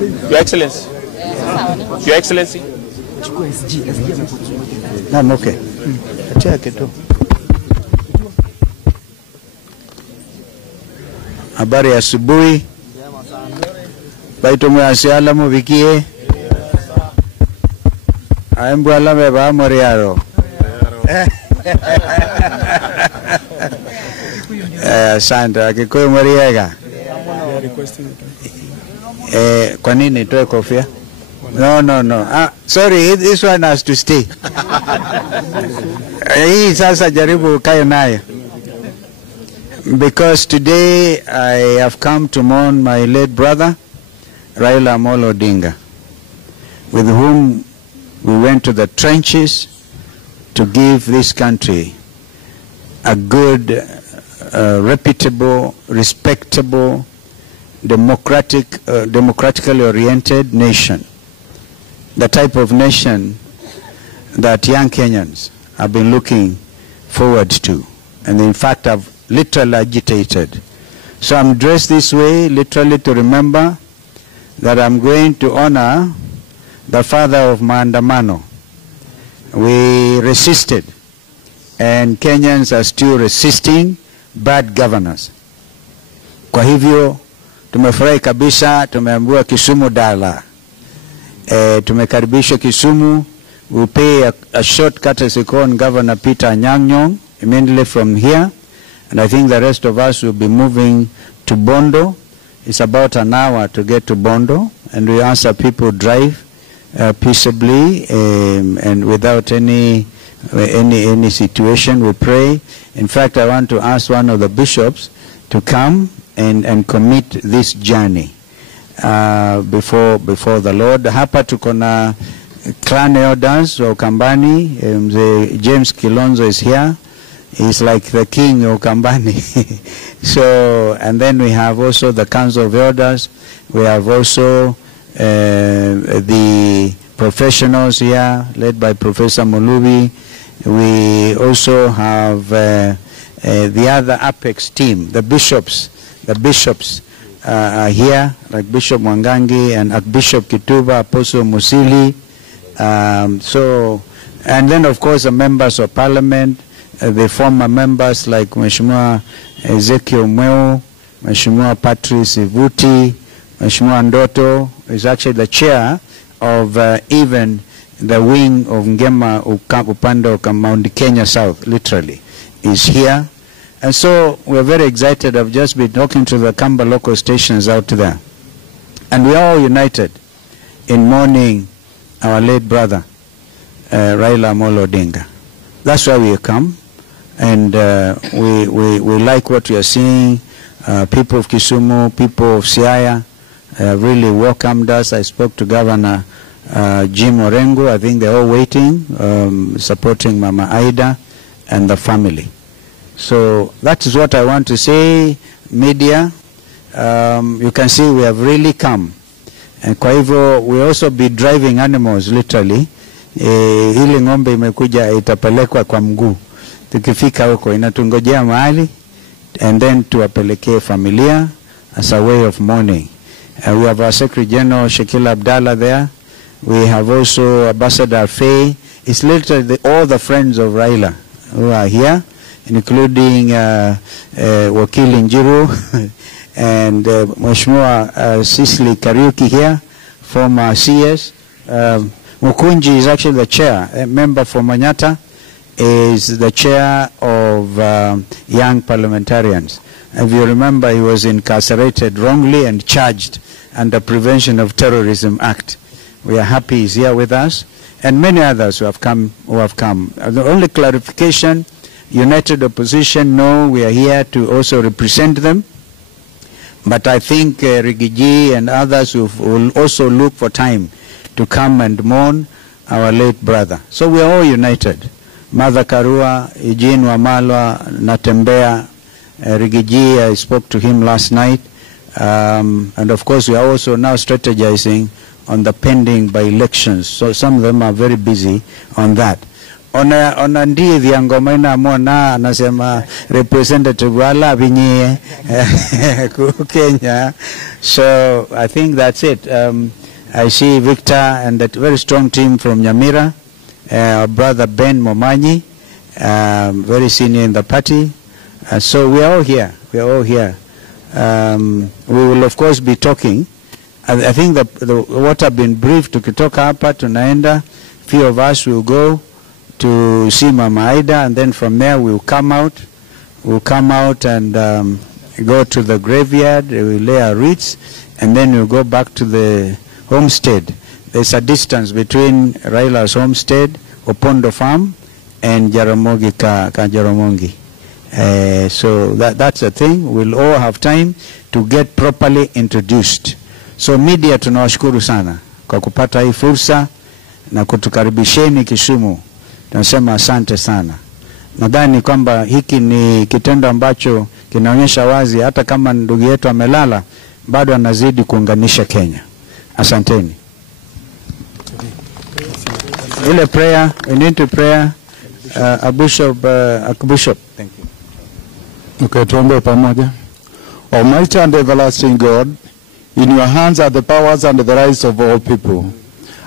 Your Excellency. Your Excellency. I'm okay. Check it. Habari ya asubuhi. Baito mwasiala mubikie. Aimbwala meba moriaro. Santa Kikuyu moriega. Kwa nini nitoe kofia? No. Sorry, this one has to stay. Hii sasa jaribu kae nayo. Because today I have come to mourn my late brother, Raila Amolo Odinga, with whom we went to the trenches to give this country a good, reputable, respectable, democratically oriented nation. The type of nation that young Kenyans have been looking forward to, and in fact have literally agitated. So I'm dressed this way literally to remember that I'm going to honor the father of maandamano. We resisted, and Kenyans are still resisting bad governors. Kwa hivyo tumefurahi kabisa, tumeambiwa Kisumu Dala. Tumekaribishwa Kisumu. We'll pay a short courtesy call on Governor Peter Anyang' Nyong'o immediately from here. And I think the rest of us will be moving to Bondo. It's about an hour to get to Bondo. And we ask that people drive peaceably and without any situation. We pray. In fact, I want to ask one of the bishops to come and commit this journey before the Lord. Hapa tuko na clan elders wa Ukambani. James Kilonzo is here. He's like the king of Ukambani. So, and then we have also the Council of Elders. We have also the professionals here, led by Professor Mulubi. We also have the other Apex team, the bishops. The bishops are here, like Bishop Mwangangi and Archbishop Kituba, Apostle Musili. And then of course the members of Parliament, the former members like Mheshimiwa Ezekiel Mweo, Mheshimiwa Patrice Ivuti, Mheshimiwa Ndoto is actually the chair of even the wing of Ngema upande wa Mount Kenya South, literally, is here. And so we're very excited. I've just been talking to the Kamba local stations out there. And we are all united in mourning our late brother, Raila Amolo Odinga. That's why we come. And we like what we are seeing. People of Kisumu, people of Siaya really welcomed us. I spoke to Governor Jim Orengo. I think they're all waiting, supporting Mama Aida and the family. So that is what I want to say. Media, you can see we have really come. And kwa hivyo we also be driving animals literally. Hili ngombe imekuja itapelekwa kwa mguu. Tukifika huko inatungojea mahali and then tuwapelekee familia as a way of mourning. We have our Secretary General Shekila Abdallah there. We have also Ambassador Faye. It's literally all the friends of Raila who are here, including Wakili Njiru and Mheshimiwa Cicely Kariuki here, former CS. Mukunji is actually the chair, a member from Manyata, is the chair of young parliamentarians. If you remember, he was incarcerated wrongly and charged under Prevention of Terrorism Act. We are happy he's here with us, and many others who have come. The only clarification, United Opposition, no, we are here to also represent them. But I think Rigiji and others will also look for time to come and mourn our late brother. So we are all united. Mother Karua, Eugene Wamalwa, Natembea, Rigiji, I spoke to him last night. And of course we are also now strategizing on the pending by-elections. So some of them are very busy on that. ona ndiye vyango ina mona anasema representative wala binye Kenya. So I think that's it. I see Victor and that very strong team from Nyamira, our brother Ben Momanyi, very senior in the party. So we are all here. We are all here. We will of course be talking. I think what I've been briefed, tukitoka hapa tunaenda, few of us will go to see Mama Aida, and then from there we'll come out. We'll come out and go to the graveyard, we'll lay our wreaths, and then we'll go back to the homestead. There's a distance between Raila's homestead, Opondo Farm, and Jaramogi Jaramogi. So that's the thing. We'll all have time to get properly introduced. So media tunawashukuru sana kwa kupata hii fursa na kutukaribisheni Kisumu. Tunasema asante sana. Nadhani kwamba hiki ni kitendo ambacho kinaonyesha wazi hata kama ndugu yetu amelala bado anazidi kuunganisha Kenya. Asanteni. Ile prayer, we need to prayer a bishop. Thank you. Okay, tuombe pamoja. Almighty and everlasting God, in your hands are the powers and the rights of all people.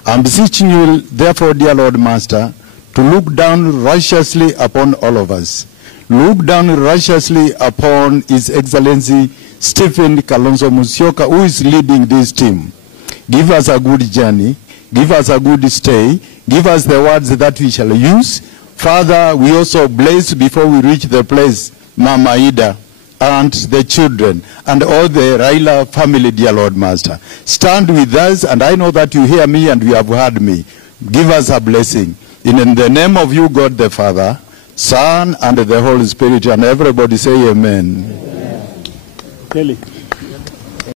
I'm beseeching you, therefore, dear Lord Master, to look down righteously upon all of us. Look down righteously upon His Excellency Stephen Kalonzo Musyoka, who is leading this team. Give us a good journey. Give us a good stay. Give us the words that we shall use. Father, we also bless before we reach the place, Mama Ida and the children and all the Raila family, dear Lord Master. Stand with us, and I know that you hear me and you have heard me. Give us a blessing. In the name of you, God the Father, Son, and the Holy Spirit, and everybody say amen. Kelly.